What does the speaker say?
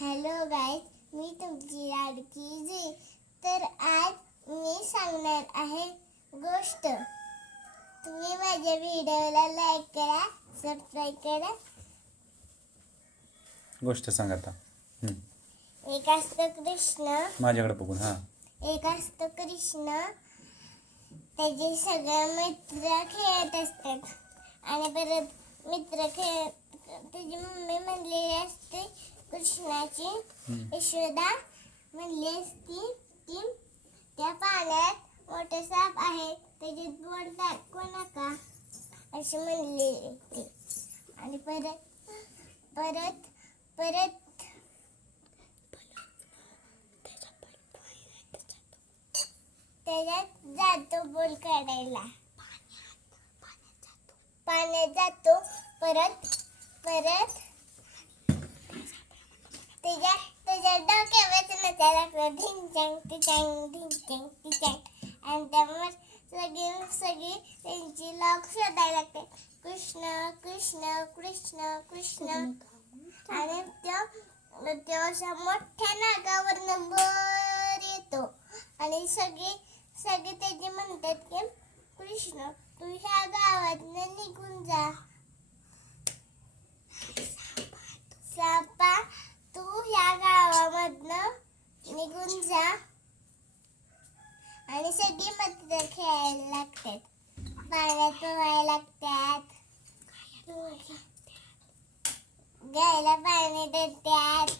Hello guys, मी तुमची लाडकी जी. तर आज मी सांगणार आहे गोष्ट. तुम्ही माझ्या व्हिडिओला लाईक करा, सबस्क्राईब करा. गोष्ट सांग आता. एक असतो कृष्ण. माझ्याकडे बघून. एक असतो कृष्ण, त्याचे सगळे मित्र खेळत असतात आणि परत मित्र त्याची मम्मी म्हणलेली असते कृष्णाची, यशोदा म्हणली असती की त्या पाण्यात मोठा साप आहे, त्याच्यात बोट टाकू नका अशी म्हणलेली ती. आणि परत परत परत त्याच्यात जातो बोल काढायला, पाण्यात जातो. परत परत त्याच्या डोक्यावर नचायला लागतं, ढिंचांग टिचांग ढिंचांग टिचांग. आणि त्यामुळे सगळी त्यांची लॉक शोधायला लागते, कृष्ण कृष्ण कृष्ण कृष्ण. आणि तो अशा मोठ्या नागावर नंबर येतो आणि सगळे त्याचे म्हणतात की कृष्ण तू ह्या गावातनं निघून जा, सापा तू ह्या गावामधनं निघून जा. आणि सगळी मस्त खेळायला लागतात, पाण्यात पोहायला लागतात, गायला पाणी देतात.